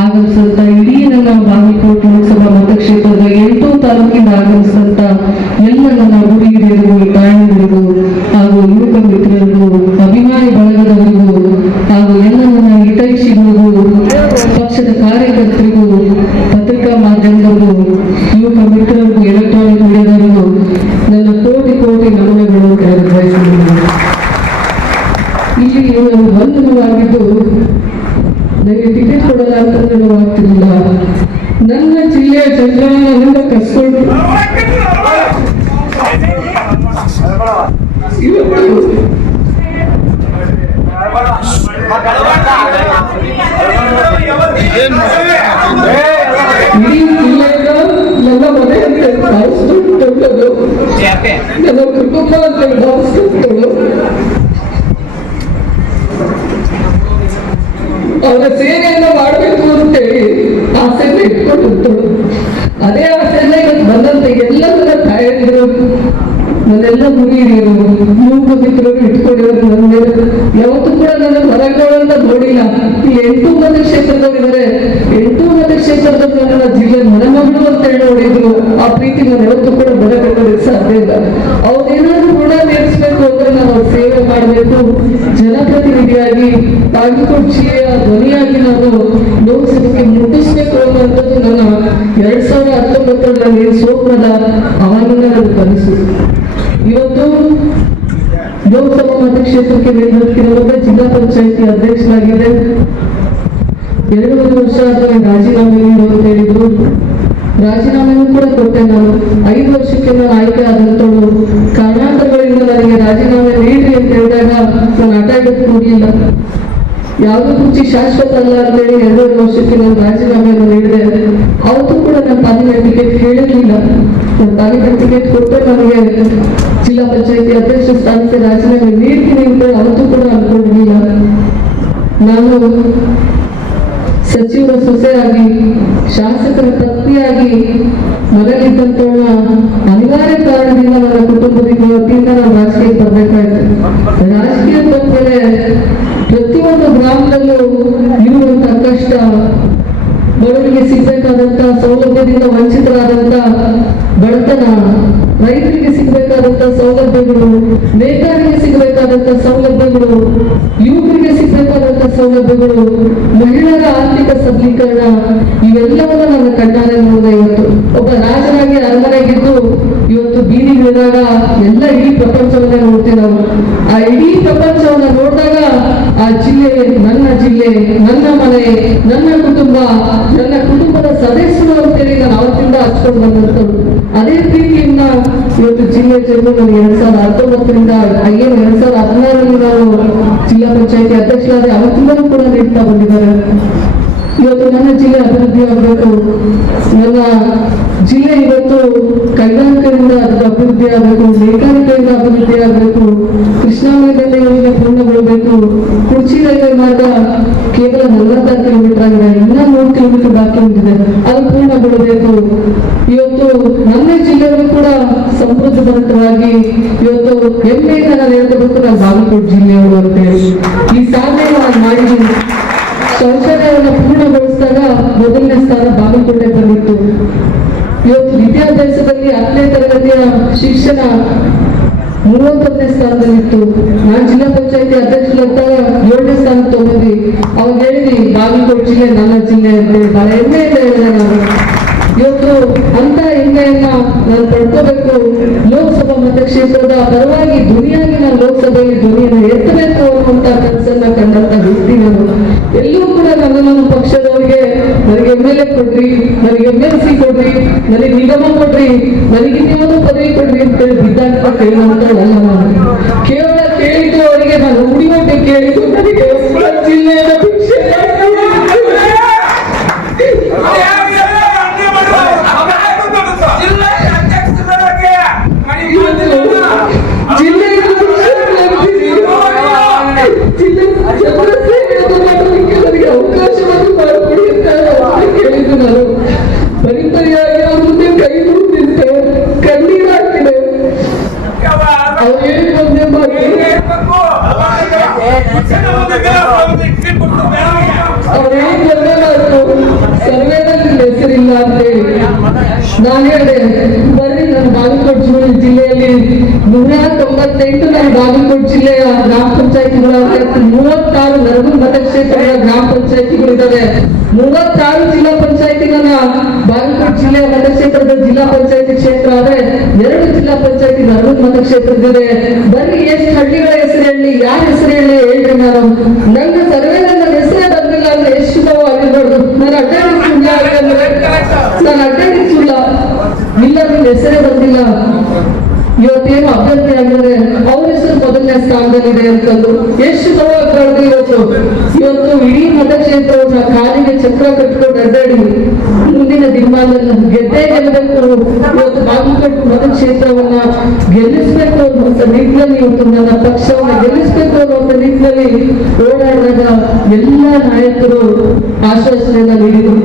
ಆಗಮಿಸಿದಂತ ಇಡೀ ನನ್ನ ಬಾಗಲಕೋಟೆ ಲೋಕಸಭಾ ಮತಕ್ಷೇತ್ರದ ಎಂಟು ತಾಲೂಕಿನ ಆಗಮಿಸಿದಂತ ಎಲ್ಲ ನನ್ನ ಗುಡಿ ಹಿರಿಯರಿಗೂ ತಾಯಂದಿರಿಗೂ ಹಾಗೂ ಯುವಕ ಮಿತ್ರರಿಗೂ, ಅಭಿಮಾನಿ ಬಳಗದವರಿಗೂ ಹಾಗೂ ಎಲ್ಲ ನನ್ನ ಹಿತೈಷಿಗಳಿಗೂ, ಪಕ್ಷದ ಕಾರ್ಯಕರ್ತರಿಗೂ, ಪತ್ರಿಕಾ ಮಾಧ್ಯಮದವರು ಯುವಕ ಮಿತ್ರರಿಗೂ, ಎಲೆಕ್ಟ್ರಾನಿಕ್ ಮೀಡಿಯಾದವರಿಗೂ ನನ್ನ ಕೋಟಿ ಕೋಟಿ ನಮನಗಳು ಇಲ್ಲಿ ನಾವು ಬಂಧನವಾಗಿದ್ದು ನನಗೆ ಟಿಕೆಟ್ ಕೊಡಲ್ಲ ಅಂತಂದ್ರೆ ಆಗ್ತಿರ್ಲಿಲ್ಲ. ನನ್ನ ಜಿಲ್ಲೆಯ ಜನರನ್ನ ಕಸ್ಕೊಂಡು ಇವತ್ತು ಇಡೀ ಜಿಲ್ಲೆಯ ನನ್ನ ಮನೆ ಅಂತ ಭಾವಿಸ್ಕೊಂಡು ನನ್ನ ಕುಟುಂಬ ಅಂತ ಭಾವಿಸ್ಕೊಂಡು ಮತಕ್ಷೇತ್ರದವ್ರು ಎಂಟು ಕ್ಷೇತ್ರದ ಕಾರಣ ಜಿಲ್ಲೆ ಮನಮಗಳು ಅಂತ ಹೇಳಿ ನೋಡಿದ್ರು. ಆ ಪ್ರೀತಿ ನಾನು ಕೂಡ ಬರಬೇಕಾದ್ರೆ ಸಾಧ್ಯ ಇಲ್ಲ. ಅವ್ರೇನಾದ್ರೂ ಕೂಡ ನೆನೆಸ್ಬೇಕು ಅಂದ್ರೆ ನಾವು ಅವ್ರ ಸೇವೆ ಮಾಡಬೇಕು. ಜನಪ್ರತಿನಿಧಿಯಾಗಿ ಜಿಲ್ಲೆಯ ಧ್ವನಿಯಾಗಿ ನಾವು ಲೋಕಸಭೆಗೆ ಮುಟ್ಟಿಸ್ಬೇಕು ಅನ್ನುವಂಥದ್ದು ನನ್ನ ಎರಡ್ ಸಾವಿರದ ಹತ್ತೊಂಬತ್ತರಲ್ಲಿ ಸೋಮದ ನನ್ನ ಕನಸು. ಇವತ್ತು ಲೋಕಸಭಾ ಮತಕ್ಷೇತ್ರಕ್ಕೆ ನಿರ್ವಹಿಸಿರುವಾಗ ಜಿಲ್ಲಾ ಪಂಚಾಯಿತಿ ಅಧ್ಯಕ್ಷರಾಗಿದೆ ಎರಡೂವರೆ ವರ್ಷ ಆದ್ಮೇಲೆ ರಾಜೀನಾಮೆ ನೀಡು ಅಂತ ಹೇಳಿದ್ರು. ರಾಜೀನಾಮೆನೂ ಕೂಡ ಕೊಟ್ಟೆ ನಾನು ಐದು ವರ್ಷಕ್ಕೆ ನಾನು ಆಯ್ಕೆ ಆದಂತವಳು ಕಾರಣಾಂತರಗಳಿಂದ ನನಗೆ ರಾಜೀನಾಮೆ ನೀಡ್ರಿ ಅಂತ ಹೇಳಿದಾಗ ನಾನು ಆಟ ಇಡೋದು ನೋಡಿಲ್ಲ ಯಾವುದೋ ಕುರ್ಚಿ ಶಾಶ್ವತ ಅಲ್ಲ ಅಂತೇಳಿ ಎರಡೂವರೆ ವರ್ಷಕ್ಕೆ ನಾನು ರಾಜೀನಾಮೆಯನ್ನು ನೀಡಿದೆ. ಅವತ್ತು ಕೂಡ ನನ್ನ ಪಾಲಿನ ಟಿಕೆಟ್ ಕೇಳಿರ್ಲಿಲ್ಲ ನನ್ನ ಪಾಲಿನ ಟಿಕೆಟ್ ಕೊಟ್ಟರೆ ನನಗೆ ಜಿಲ್ಲಾ ಪಂಚಾಯತಿ ಅಧ್ಯಕ್ಷ ಸ್ಥಾನಕ್ಕೆ ರಾಜೀನಾಮೆ ನೀಡ್ತೀನಿ ಅಂತ ಅವತ್ತು ಕೂಡ ಅನ್ಕೊಂಡಿರ್ಲಿಲ್ಲ ನಾನು ಸಚಿವರ ಸೊಸೆಯಾಗಿ, ಶಾಸಕರ ಪತ್ನಿಯಾಗಿ ಮನೆಯಲ್ಲಿದ್ದಂಥವಳ ಅನಿವಾರ್ಯ ಕಾರಣದಿಂದ ಅವರ ಕುಟುಂಬದಿಂದ ವತಿಯಿಂದ ನಾವು ಬರ್ಬೇಕಾಯ್ತು ರಾಜಕೀಯ ಬಂದ್ಮೇಲೆ ಪ್ರತಿಯೊಂದು ಗ್ರಾಮದಲ್ಲೂ ಇರುವಂತ ಕಷ್ಟ ಬಡವರಿಗೆ ಸಿಗ್ಬೇಕಾದಂತ ಸೌಲಭ್ಯದಿಂದ ವಂಚಿತರಾದಂತ ಬಡತನ, ರೈತರಿಗೆ ಸಿಗ್ಬೇಕಾದಂತ ಸೌಲಭ್ಯಗಳು, ನೇತಾರಿಗೆ ಸಿಗಬೇಕಾದಂತ ಸೌಲಭ್ಯಗಳು, ಯುವಕರಿಗೆ ಸಿಗ್ಬೇಕಾದಂತ ಸೌಲಭ್ಯಗಳು, ಮಹಿಳೆಯರ ಆರ್ಥಿಕ ಸಬಲೀಕರಣ, ಇವೆಲ್ಲವನ್ನ ನನ್ನ ಕಣ್ಣಾರೆ ನೋಡಿದೆ ಇವತ್ತು. ಒಬ್ಬ ರಾಜನಾಗಿ ಅರಮನೆಗಿದ್ದು ಇವತ್ತು ಬೀದಿಗಳಿದಾಗ ಎಲ್ಲ ಇಡೀ ಪ್ರಪಂಚವನ್ನ ನೋಡ್ತೇವೆ ನಾವು. ಆ ಇಡೀ ಪ್ರಪಂಚವನ್ನ ನೋಡಿದಾಗ ಆ ಜಿಲ್ಲೆ, ನನ್ನ ಜಿಲ್ಲೆ, ನನ್ನ ಮನೆ, ನನ್ನ ಕುಟುಂಬ, ನನ್ನ ಕುಟುಂಬದ ಸದಸ್ಯರು ಅಂತೇಳಿ ನಾನು ಅವತ್ತಿಂದ ಹಚ್ಕೊಂಡು ಬಂದಂಥವ್ರು ಅದೇ ಪ್ರೀತಿಯಿಂದ ಇವತ್ತು ಜಿಲ್ಲೆ ಜನರು ನಾನು ಎರಡ್ ಸಾವಿರದ ಹತ್ತೊಂಬತ್ತರಿಂದ ಏನು ಎರಡ್ ಸಾವಿರದ ಹದಿನಾರರಲ್ಲಿ ನಾನು ಜಿಲ್ಲಾ ಪಂಚಾಯತಿ ಅಧ್ಯಕ್ಷರಾದ ಅವತ್ತಿಂದಲೂ ಕೂಡ ನೀಡ್ತಾ ಬಂದಿದ್ದಾರೆ. ಇವತ್ತು ನನ್ನ ಜಿಲ್ಲೆ ಅಭಿವೃದ್ಧಿ ಆಗಬೇಕು. ನನ್ನ ಜಿಲ್ಲೆ ಇವತ್ತು ಕೈಗಾರಿಕೆಯಿಂದ ಅದರ ಅಭಿವೃದ್ಧಿ ಆಗಬೇಕು ನೇಕಾರಿಕೆಯಿಂದ ಅಭಿವೃದ್ಧಿ ಆಗಬೇಕು. ಕೃಷ್ಣಾ ಮೇಲ್ದಂಡೆ ಯೋಜನೆ ಪೂರ್ಣಗೊಳ್ಳಬೇಕು ಕುರ್ಚಿ ರೈಲ್ವೆ ಮಾರ್ಗ ಕೇವಲ ನಲವತ್ತಾರು ಕಿಲೋಮೀಟರ್ ಆಗಿದೆ. ಇನ್ನೂ ಮೂರು ಕಿಲೋಮೀಟರ್ ಬಾಕಿ ಉಂಟಿದೆ ಅದು ಪೂರ್ಣಗೊಳ್ಳಬೇಕು ಇವತ್ತು ನನ್ನ ಜಿಲ್ಲೆಯಲ್ಲೂ ಕೂಡ ಸಮೃದ್ಧಭರಿತವಾಗಿ ಇವತ್ತು ಹೆಮ್ಮೆಯಿಂದ ನಾನು ಹೇಳ್ಕೋಬೇಕು ನಾನು ಬಾಗಲಕೋಟೆ ಜಿಲ್ಲೆಯವರು ಅಂತೇಳಿ ಈ ಸಾಧನೆ ನಾನು ಮಾಡಿದ್ದೀನಿ ಶೌಚಾಲಯವನ್ನು ಪೂರ್ಣಗೊಳಿಸಿದಾಗ ಮೊದಲನೇ ಸ್ಥಾನ ಬಾಗಲಕೋಟೆ ಬಂದಿತ್ತು. ಇವತ್ತು ವಿದ್ಯಾಭ್ಯಾಸದಲ್ಲಿ ಹತ್ತನೇ ತರಗತಿಯ ಶಿಕ್ಷಣ ಮೂವತ್ತೊಂದನೇ ಸ್ಥಾನದಲ್ಲಿತ್ತು. ನಾನು ಜಿಲ್ಲಾ ಪಂಚಾಯತಿ ಅಧ್ಯಕ್ಷರಾದಾಗ ಏಳನೇ ಸ್ಥಾನ ತಗೊಂಡ್ವಿ ಅವಾಗ ಹೇಳಿದ್ವಿ ಬಾಗಲಕೋಟೆ ಜಿಲ್ಲೆ, ನನ್ನ ಜಿಲ್ಲೆ ಅಂತ ಹೇಳಿ. ಬಹಳ ಹೆಮ್ಮೆಯಿಂದ ಹೇಳಿದೆ ನಾನು ಇವತ್ತು ಅಂತ ಹೆಮ್ಮೆಯನ್ನ ನಾನು ಪಡ್ಕೋಬೇಕು. ಲೋಕಸಭಾ ಮತಕ್ಷೇತ್ರದ ಪರವಾಗಿ ಧ್ವನಿಯಾಗಿ ನಾನು ಲೋಕಸಭೆಯಲ್ಲಿ ಧ್ವನಿಯನ್ನು ಎತ್ತಬೇಕು ಅನ್ನುವಂತ ಕನಸನ್ನ ಕಂಡಂತ ವ್ಯಕ್ತಿ ನಾನು. ಎಲ್ಲೂ ಕೂಡ ನನ್ನ ನನ್ನ ಪಕ್ಷದವರಿಗೆ ನನಗೆ ಎಂ ಎಲ್ ಎ ಕೊಡ್ರಿ, ನನಗೆ ಎಂ ಎಲ್ ಸಿ ಕೊಡ್ರಿ, ನನಗೆ ನಿಗಮ ಕೊಡ್ರಿ, ನನಗೆ ಇನ್ನೊಂದು ಪದವಿ ಕೊಡ್ರಿ ಅಂತ ಹೇಳಿ ಬಿದ್ದಾಗ ಕೇಳುವಂತ ನನ್ನ ಕೇವಲ ಕೇಳಿದ್ದು ಅವರಿಗೆ ನಾನು ಉಡಿಮಟ್ಟೆ ಕೇಳಿದ್ದು ನನಗೆ ಜಿಲ್ಲೆಯ ಬಾಗಲಕೋಟೆ ಜಿಲ್ಲೆಯ ಗ್ರಾಮ ಪಂಚಾಯತಿಗಳ ಮೂವತ್ತಾರು ನರಗುಂದ ಮತಕ್ಷೇತ್ರಗಳ ಗ್ರಾಮ ಪಂಚಾಯತಿಗಳಿದ್ದಾವೆ ಮೂವತ್ತಾರು ಜಿಲ್ಲಾ ಪಂಚಾಯತಿಗಳನ್ನ ಬಾಗಲಕೋಟೆ ಜಿಲ್ಲೆಯ ಮತಕ್ಷೇತ್ರದ ಜಿಲ್ಲಾ ಪಂಚಾಯತಿ ಕ್ಷೇತ್ರ ಆದ್ರೆ ಎರಡು ಜಿಲ್ಲಾ ಪಂಚಾಯತಿ ನರಗುಂದ ಮತಕ್ಷೇತ್ರದಿದೆ ಬರ್ರಿ ಎಷ್ಟು ಹಳ್ಳಿಗಳ ಹೆಸರು ಹೇಳಿ, ಯಾರ ಹೆಸರು ಹೇಳಿ ಹೇಳ್ರಿ ನಾನು ನನ್ನ ಸರ್ವೆ ನನ್ನ ಹೆಸರೇ ಬಂದಿಲ್ಲ ಅಂದ್ರೆ ಎಷ್ಟು ನಾವು ಆಗಿರ್ಬೋದು ನಾನು ಅಡ್ಡ ನಾನು ಅಡ್ಡಾಡಿ ಸುಳ್ಳ ಇಲ್ಲ ನಿನ್ನ ಹೆಸರೇ ಬಂದಿಲ್ಲ ಇವತ್ತೇನು ಅಭ್ಯರ್ಥಿ ಆಗಿದ್ರೆ ಅವ್ರ ಹೆಸರು ಮೊದಲನೇ ಸ್ಥಾನದಲ್ಲಿದೆ ಅಂತಂದು ಎಷ್ಟು ನೋವಾಗ್ಬಾರ್ದು ಇವತ್ತು? ಇವತ್ತು ಇಡೀ ಮತಕ್ಷೇತ್ರವನ್ನ ಕಾಲಿಗೆ ಚಕ್ರ ಕಟ್ಕೊಂಡು ಅಡ್ಡಾಡಿ ಮುಂದಿನ ದಿನಮಾನದಲ್ಲಿ ಗೆದ್ದೇ ಗೆಲ್ಲಬೇಕು. ಇವತ್ತು ಬಾಗಲಕೋಟೆ ಮತಕ್ಷೇತ್ರವನ್ನ ಗೆಲ್ಲಿಸ್ಬೇಕು ಅನ್ನುವಂಥ ನಿಟ್ಟಿನಲ್ಲಿ ಇವತ್ತು ನನ್ನ ಪಕ್ಷವನ್ನ ಗೆಲ್ಲಿಸ್ಬೇಕು ಅನ್ನುವಂಥ ನಿಟ್ಟಿನಲ್ಲಿ ಓಡಾಡಿದಾಗ ಎಲ್ಲ ನಾಯಕರು ಆಶ್ವಾಸನೆಯನ್ನ ನೀಡಿದ್ರು.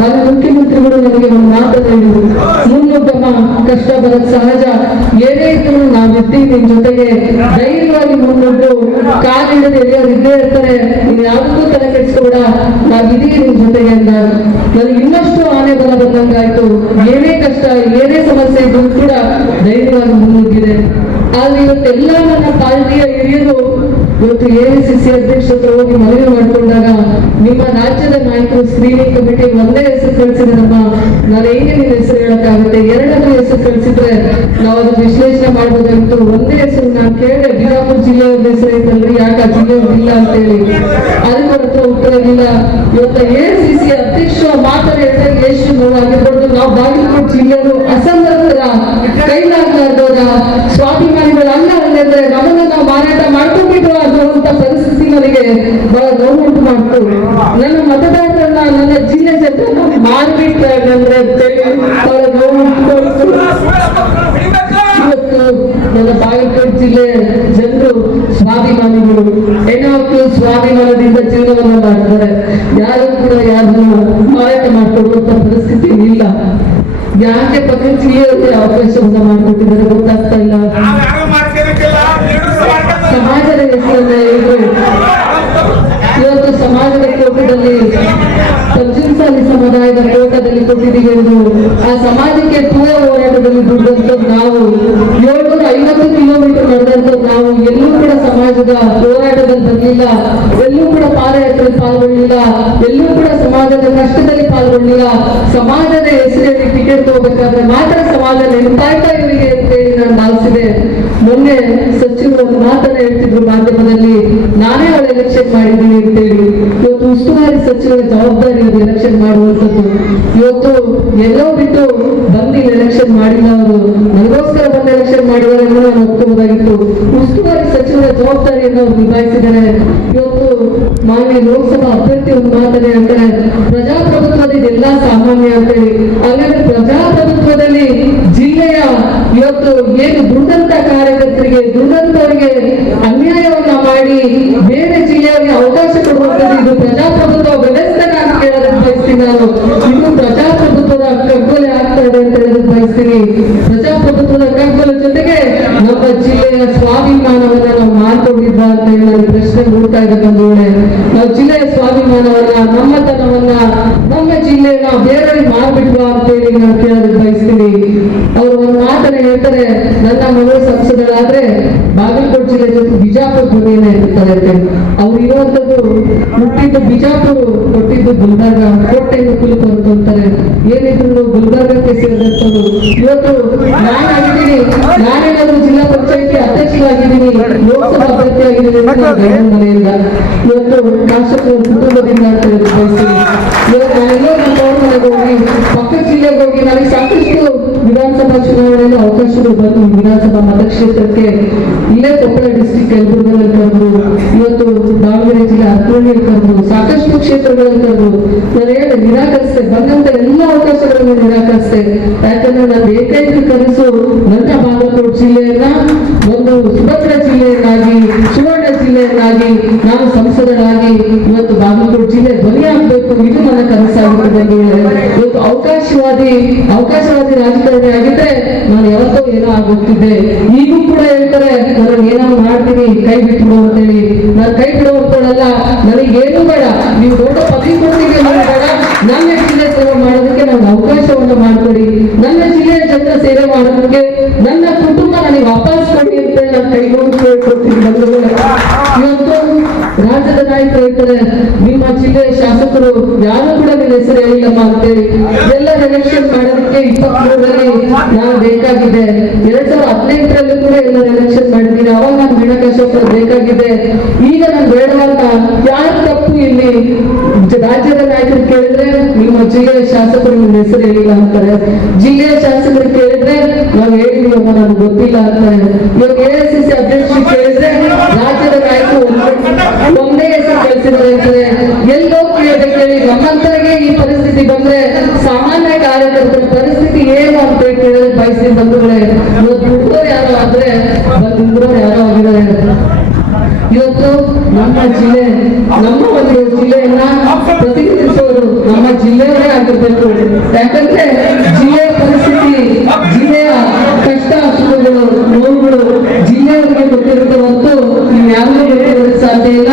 ನಾನು ಮುಖ್ಯಮಂತ್ರಿಗಳು ನನಗೆ ಒಂದು ಮಾತು ಹೇಳಿದ್ರು. ಮುನ್ನುಗ್ಗಮ ಕಷ್ಟ ಬರೋದು ಸಹಜ ಇದ್ರು ನಾವಿದ್ದೀವಿ ನಿಮ್ ಜೊತೆಗೆ. ಧೈರ್ಯವಾಗಿ ಮುಂದೊಡ್ಡು ಕಾಲಿಡದೆ ಎಲ್ಲರೂ ಇದ್ದೇ ಇರ್ತಾರೆ. ನೀನ್ ಯಾವ್ದಕ್ಕೂ ತಲೆ ಕೆಡಿಸ್ಕೊಬೇಡ. ನಾವಿದೀವಿ ನಿಮ್ ಜೊತೆಗೆ ಅಂತ. ನನಗೆ ಇನ್ನಷ್ಟು ಆನೆ ಬಲ ಬಂದಂಗಾಯ್ತು. ಏನೇ ಕಷ್ಟ, ಏನೇ ಸಮಸ್ಯೆ ಇದ್ರು ಕೂಡ ಧೈರ್ಯವಾಗಿ ಮುನ್ನುಗ್ಗಿದೆ. ಆದ್ರೆ ಇವತ್ತೆಲ್ಲ ನನ್ನ ಪಾರ್ಟಿಯ ಹಿರಿಯರು ಇವತ್ತು ಎಸ್ ಸಿ ಸಿ ಹತ್ರ ಹೋಗಿ ಮನವಿ ಮಾಡಿಕೊಂಡಾಗ ನಿಮ್ಮ ರಾಜ್ಯದ ನಾಯಕರು ಸ್ಕ್ರೀನಿಂಗ್ ಕಮಿಟಿ ಒಂದೇ ಹೆಸರು ಕಳಿಸಿದ್ರಮ್ಮ ನಾನು ಹೇಗೆ ನಿಮ್ಮ ಹೆಸರು ಹೇಳಕ್ಕಾಗುತ್ತೆ, ಎರಡನೇ ಹೆಸರು ಕಳಿಸಿದ್ರೆ ನಾವು ಅದನ್ನ ವಿಶ್ಲೇಷಣೆ ಮಾಡ್ಬೋದಾಗಿತ್ತು ಒಂದೇ ಹೆಸರು ನಾನು ಕೇಳಿದೆ, ಬಿಜಾಪುರ ಜಿಲ್ಲೆಯವ್ರ ಹೆಸರು ಐತಲ್ರಿ, ಯಾಕೆ ಆ ಜಿಲ್ಲೆಯವ್ರು ಇಲ್ಲ ಅಂತ ಹೇಳಿ ಅದಕ್ಕೆ ಹತ್ರ ಉತ್ತರ ಇಲ್ಲ. ಸಿ ಅಧ್ಯಕ್ಷ ಮಾತ್ರ ಹೇಳಿದ್ರೆ ಎಷ್ಟು ನೋವಾಗಿರ್ಬೋದು ನಾವು ಬಾಗಲಕೋಟೆ ಜಿಲ್ಲೆಯವರು ಅಸಮರ್ಥರ ಕೈಲಾಗಲಾರ್ದವರ ಸ್ವಾಭಿಮಾನಿಗಳು ಅಲ್ಲ ಅಂದ್ರೆ ನಮ್ಮನ್ನ ನಾವು ಮಾರಾಟ ಮಾಡ್ಕೊಂಡ್ಬಿಟ್ಟು ಅನ್ನುವಂತ ಪರಿಸ್ಥಿತಿ ನನಗೆ ಬಹಳ ನೋವುಂಟು ಮಾಡ್ತು ನನ್ನ ಮತದಾರರನ್ನ ನನ್ನ ಜಿಲ್ಲೆ ಜೊತೆ ಮಾಡ್ತು. ಇವತ್ತು ನನ್ನ ಬಾಗಲಕೋಟೆ ಜಿಲ್ಲೆ ಜನರು ಸ್ವಾಭಿಮಾನಿಗಳು. ಹೆಣ್ಣು ಸ್ವಾಭಿಮಾನದಿಂದ ಜೀವನವನ್ನ ಮಾಡ್ತಾರೆ. ಯಾರು ಕೂಡ ಯಾರನ್ನು ಮಾರಾಟ ಮಾಡ್ಕೊಳ್ಳುವಂತ ಪರಿಸ್ಥಿತಿ ಇಲ್ಲ. ಯಾಕೆ ಪಕ್ಕದ ಜಿಲ್ಲೆಯಲ್ಲಿ ಅವಕಾಶವನ್ನ ಮಾಡಿಕೊಟ್ಟಿದ್ದಾರೆ ಗೊತ್ತಾಗ್ತಾ ಇಲ್ಲ. ಸಮಾಜದ ಹೆಸರನ್ನ ಇವತ್ತು ಸಮಾಜದ ಕೋಟದಲ್ಲಿ ಸಾಲಿ ಸಮುದಾಯದ ಕೋಟದಲ್ಲಿ ಕೊಟ್ಟಿದ್ದೀವಿ ಎಂದು ಆ ಸಮಾಜಕ್ಕೆ ತೂಯ ಹೋರಾಟದಲ್ಲಿ ದುಡ್ಡಂತ ನಾವು, ಏಳ್ನೂರ ಐವತ್ತು ಕಿಲೋಮೀಟರ್ ನಡೆದಂಥದ್ದು ನಾವು, ಎಲ್ಲೂ ಕೂಡ ಸಮಾಜದ ಹೋರಾಟದಲ್ಲಿ ಬಂದಿಲ್ಲ, ಎಲ್ಲೂ ಕೂಡ ಪಾದಯಾತ್ರೆಯಲ್ಲಿ ಪಾಲ್ಗೊಳ್ಳಿಲ್ಲ, ಎಲ್ಲೂ ಕೂಡ ಸಮಾಜದ ಕಷ್ಟದಲ್ಲಿ ಪಾಲ್ಗೊಳ್ಳಿಲ್ಲ. ಸಮಾಜದ ಹೆಸರಲ್ಲಿ ಟಿಕೆಟ್ ತಗೋಬೇಕಾದ್ರೆ ಮಾತ್ರ ಸಮಾಜ ನೆನಪಾಯ್ತಾ ಇವರಿಗೆ ಅಂತೇಳಿ ನಾನು ಭಾವಿಸಿದೆ. ಮೊನ್ನೆ ಸಚಿವರು ಮಾತನ್ನ ಹೇಳ್ತಿದ್ರು ಮಾಧ್ಯಮದಲ್ಲಿ ನಾನೇ ಅವಳು ಎಲೆಕ್ಷನ್ ಮಾಡಿದ್ದೀನಿ ಅಂತೇಳಿ ಇವತ್ತು ಉಸ್ತುವಾರಿ ಸಚಿವರ ಜವಾಬ್ದಾರಿ ಅದು ಎಲೆಕ್ಷನ್ ಮಾಡುವಂಥದ್ದು. ಇವತ್ತು ಎಲ್ಲೋ ಬಿಟ್ಟು ಬಂದು ಎಲೆಕ್ಷನ್ ಮಾಡಿಲ್ಲ ಅವರು. ನನಗೋಸ್ಕರ ಬಂದು ಎಲೆಕ್ಷನ್ ಮಾಡಿದ್ದಾರೆ ಅಂತ ನಾನು ಒಪ್ಕೋಬೋದಾಗಿತ್ತು. ಉಸ್ತುವಾರಿ ಸಚಿವರ ಜವಾಬ್ದಾರಿಯನ್ನು ಅವರು ನಿಭಾಯಿಸಿದ್ದಾರೆ. ಇವತ್ತು ಮಾನ್ಯ ಲೋಕಸಭಾ ಅಭ್ಯರ್ಥಿ ಒಂದು ಮಾತನೆ ಅಂತಾರೆ ಪ್ರಜಾಪ್ರಭುತ್ವದ ಇದೆಲ್ಲ ಸಾಮಾನ್ಯ ಅಂತೇಳಿ ಹಾಗಾದ್ರೆ ಪ್ರಜಾಪ್ರಭುತ್ವದಲ್ಲಿ ಜಿಲ್ಲೆಯ ಇವತ್ತು ಏನು ಜಿಲ್ಲೆಯ ಸ್ವಾಭಿಮಾನವನ್ನ ನಾವು ಮಾರ್ಕೊಂಡಿದ್ವ ಅಂತ ಹೇಳಿ ಪ್ರಶ್ನೆ ಮೂಡ್ತಾ ಇದೆ ಬಂಧುಗಳೇ. ನಾವು ಜಿಲ್ಲೆಯ ಸ್ವಾಭಿಮಾನವನ್ನ, ನಮ್ಮತನವನ್ನ, ನಮ್ಮ ಜಿಲ್ಲೆಯನ್ನ ಬೇರೆಯವ್ರಿಗೆ ಮಾಡ್ಬಿಟ್ವ ಅಂತ ಹೇಳಿ ನಾನು ಕೇಳೋದಕ್ಕೆ ಬಯಸ್ತೀನಿ. ಅವರು ಒಂದು ಮಾತನ್ನ ಹೇಳ್ತಾರೆ, ನನ್ನ ಮಗಳು ಸಂಸದರಾದ್ರೆ ಬಾಗಲಕೋಟೆ ಜಿಲ್ಲೆ ಜೊತೆ ಬಿಜಾಪುರ ಧ್ವನಿಯನ್ನ ಇರ್ತಾರೆ ಅಂತ ಅವ್ರು ಇರುವಂತದ್ದು ಹುಟ್ಟಿದ್ದು ಬಿಜಾಪುರ, ಕೊಟ್ಟಿದ್ದು ಗುಲ್ಬರ್ಗ, ಕೋಟೆಯಿಂದ ಕುಲುಕು ಅಂತ ಅಂತಾರೆ. ಏನಿದ್ರು ಗುಲ್ಬರ್ಗಕ್ಕೆ ಸೇರಿದಂತದ್ದು ಇವತ್ತು ನಾನಾಗಿದ್ದೀನಿ ನಾನೇನಾದ್ರೂ ಜಿಲ್ಲಾ ಪಂಚಾಯತಿ ಅಧ್ಯಕ್ಷರಾಗಿದ್ದೀನಿ. ಲೋಕಸಭಾ ಅಭ್ಯರ್ಥಿಯಾಗಿದ್ದೀನಿ ನಾನು ಇವತ್ತು ಶಾಸಕರು ಕುಟುಂಬದಿಂದ ಬಯಸ್ತೀನಿ ಇವತ್ತು ನಾನೆಲ್ಲೋ ನನ್ನ ಮನೆಗೆ ಹೋಗಿ ಪಕ್ಕದ ಜಿಲ್ಲೆಗೆ ಹೋಗಿ ನನಗೆ ಸಾಕಷ್ಟು ವಿಧಾನಸಭಾ ಚುನಾವಣೆಯಲ್ಲಿ ಅವಕಾಶಗಳು ಬಂದು ವಿಧಾನಸಭಾ ಮತಕ್ಷೇತ್ರಕ್ಕೆ ಇಲ್ಲೇ ಕೊಪ್ಪಳ ಡಿಸ್ಟಿಕ್ ಯಲಬುರ್ಗದಲ್ಲಿ ಕರೆದು ಇವತ್ತು ದಾವಣಗೆರೆ ಜಿಲ್ಲೆ ಹತ್ತುವಳ್ಳಿಯಲ್ಲಿ ಕರೆದು ಸಾಕಷ್ಟು ಕ್ಷೇತ್ರಗಳಲ್ಲಿ ಕರೆದು ನಾನು ಹೇಳಿ ನಿರಾಕರಿಸಿದೆ. ಬಂದಂತ ಎಲ್ಲ ಅವಕಾಶಗಳನ್ನು ನಿರಾಕರಿಸಿದೆ. ಯಾಕಂದ್ರೆ ನನ್ನ ಏಕೈಕ ಕನಸು ನನ್ನ ಬಾಗಲಕೋಟೆ ಜಿಲ್ಲೆಯನ್ನ ಒಂದು ಸುಭದ್ರ ಜಿಲ್ಲೆಯನ್ನಾಗಿ ಸುವರ್ಣ ಜಿಲ್ಲೆಯನ್ನಾಗಿ ನಾವು ಸಂಸದರಾಗಿ ಇವತ್ತು ಬಾಗಲಕೋಟೆ ಜಿಲ್ಲೆ ಧ್ವನಿ ಅವಕಾಶವಾದಿ ಅವಕಾಶವಾದಿ ರಾಜಕಾರಣಿ ಆಗಿದ್ರೆ ನಾನು ಯಾವತ್ತೋ ಏನೋ ಆಗೋಗ್ತಿದ್ದೆ. ಈಗೂ ಕೂಡ ಹೇಳ್ತಾರೆ, ನಾನು ಏನೋ ಮಾಡ್ತೀನಿ, ಕೈ ಅಂತ ಹೇಳಿ ನಾನು ಕೈ ಬಿಡುವಂತಲ್ಲ ನನಗೆ ಏನು ಬೇಡ. ನೀವು ದೊಡ್ಡ ಪತಿ ಕೊಡ್ತೀವಿ ನನ್ನ ಜಿಲ್ಲೆ ಸೇವೆ ಮಾಡೋದಕ್ಕೆ ನನಗೆ ಅವಕಾಶವನ್ನು ಮಾಡಿಕೊಡಿ. ನನ್ನ ಜಿಲ್ಲೆಯ ಜನರ ಸೇವೆ ಮಾಡೋದಕ್ಕೆ ನನ್ನ ಕುಟುಂಬ ನನಗೆ ವಾಪಸ್ ಕೊಡಿ ಅಂತ ನಾನು ಕೈ ಕೊಡ್ತೀನಿ ಬಂಧುಗಳೇ. ಇವತ್ತು ರಾಜ್ಯದ ನಾಯಕರು ಹೇಳ್ತಾರೆ, ನಿಮ್ಮ ಜಿಲ್ಲೆಯ ಶಾಸಕರು ಯಾರು ಕೂಡ ನಿನ್ನ ಹೆಸರು ಹೇಳಿಲ್ಲಮ್ಮ ಅಂತೇಳಿ. ಎಲ್ಲ ಎಲೆಕ್ಷನ್ ಮಾಡೋದಕ್ಕೆ ಇಪ್ಪತ್ಮೂರರಲ್ಲಿ ನಾವು ಬೇಕಾಗಿದೆ. ಎರಡ್ ಸಾವಿರದ ಹದಿನೆಂಟರಲ್ಲಿ ಕೂಡ ಎಲ್ಲ ಎಲೆಕ್ಷನ್ ಮಾಡಿದ್ದೀನಿ. ಅವಾಗ ನಾನು ಬೇಕಾಗಿದೆ. ಈಗ ನಾನು ಬೇಡವಲ್ಲ ಯಾರ ತಪ್ಪು ಇಲ್ಲಿ ರಾಜ್ಯದ ನಾಯಕರು ಕೇಳಿದ್ರೆ ನಿಮ್ಮ ಜಿಲ್ಲೆಯ ಶಾಸಕರು ನಿಮ್ಮ ಹೆಸರು ಹೇಳಿಲ್ಲ ಅಂತಾರೆ. ಜಿಲ್ಲೆಯ ಶಾಸಕರು ಕೇಳಿದ್ರೆ ನಾವು ಹೇಳಿದ್ವಿ ನನಗೆ ಗೊತ್ತಿಲ್ಲ ಅಂತಾರೆ. ಇವಾಗ ಎ ಐ ಸಿ ಸಿ ಅಧ್ಯಕ್ಷ ಕೇಳಿದ್ರೆ ರಾಜ್ಯದ ನಾಯಕರು ಒಂದೇ- ಹೆಸರು ಕಳಿಸಿದ್ದಾರೆ ಅಂತಾರೆ. ಎಲ್ಲೋ ಕೇಳಿದೆ ಕೇಳಿ, ನಮ್ಮಂತರಿಗೆ ಈ ಪರಿಸ್ಥಿತಿ ಬಂದ್ರೆ ಸಾಮಾನ್ಯ ಕಾರ್ಯಕರ್ತರ ಪರಿಸ್ಥಿತಿ ಏನು ಅಂತ ಕೇಳಿದ್ರೆ ಬಯಸಿ ಬಂಧುಗಳೇ ಇವತ್ತು ಹುಡುಗರು ಯಾರೋ ಆದ್ರೆ ಬಂದ್ರು ಯಾರೋ ಆಗಿದ್ದಾರೆ ಇವತ್ತು ನಮ್ಮ ಜಿಲ್ಲೆ, ನಮ್ಮ ಒಂದು ಜಿಲ್ಲೆಯನ್ನ ಪ್ರತಿನಿಧಿಸುವರು ನಮ್ಮ ಜಿಲ್ಲೆಯವರೇ ಆಗಿರ್ಬೇಕು. ಯಾಕಂದ್ರೆ ಜಿಲ್ಲೆಯ ಪರಿಸ್ಥಿತಿ, ಜಿಲ್ಲೆಯ ಕಷ್ಟ ಸುಖಗಳು ನೋವುಗಳು ಜಿಲ್ಲೆಯವರಿಗೆ ಗೊತ್ತಿರುತ್ತೆ ಹೊರತು ಇನ್ಯಾರಿಗೂ ಗೊತ್ತಿರೋದಕ್ಕೆ ಸಾಧ್ಯ ಇಲ್ಲ.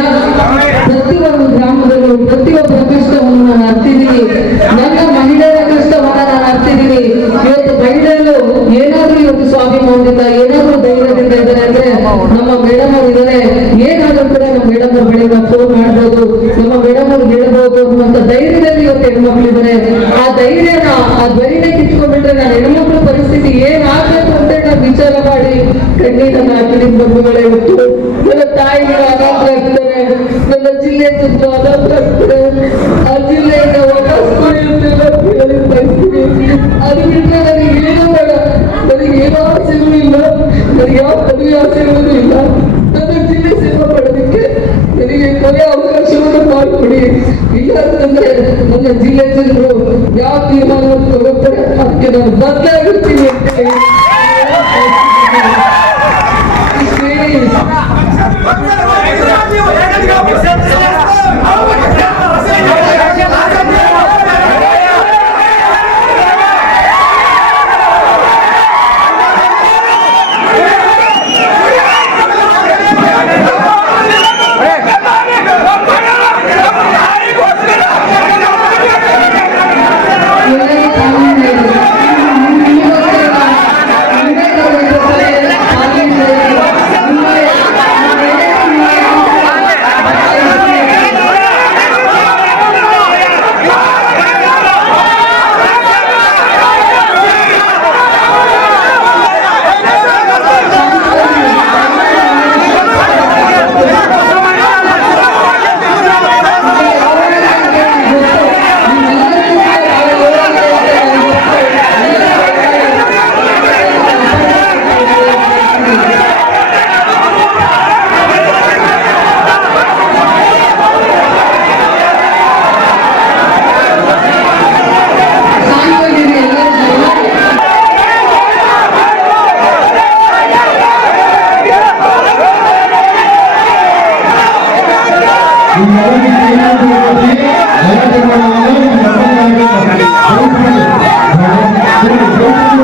ಇವತ್ತು ನನ್ನ ತಾಯಿಗಳು ಅನಾಥ ಆಗ್ತಾರೆ ನನ್ನ ಜಿಲ್ಲೆ ತುಂಬ ಅನಾಥ ಆಗ್ತಾರೆ ಆ ಜಿಲ್ಲೆಯಿಂದ ಹೇಳಿ ಬಯಸ್ತೀನಿ. ಅದು ಬಿಟ್ಟರೆ ನನಗೆ ಏನೂ ಬೇಡ. ನನಗೆ ಏನೋ ಆಸೆನೂ ಇಲ್ಲ. ನನಗೆ ಯಾವ ಪದವಿ ಆಸೆಗಳೂ ಇಲ್ಲ. ನನ್ನ ಜಿಲ್ಲೆ ಸೇವೆ ಮಾಡೋದಕ್ಕೆ ನನಗೆ ಕೊನೆ ಅವಕಾಶವನ್ನು ಮಾಡಿಕೊಡಿ. ಇಲ್ಲ ನನ್ನ ಜಿಲ್ಲೆ ಜನರು ಯಾವ ತೀರ್ಮಾನವನ್ನು ತಗೋತಾರೆ ಅದಕ್ಕೆ ನಾನು ಬದಲಾಗುತ್ತೀನಿ ಅಂತ ಹೇಳಿ. ஜெயபெருமான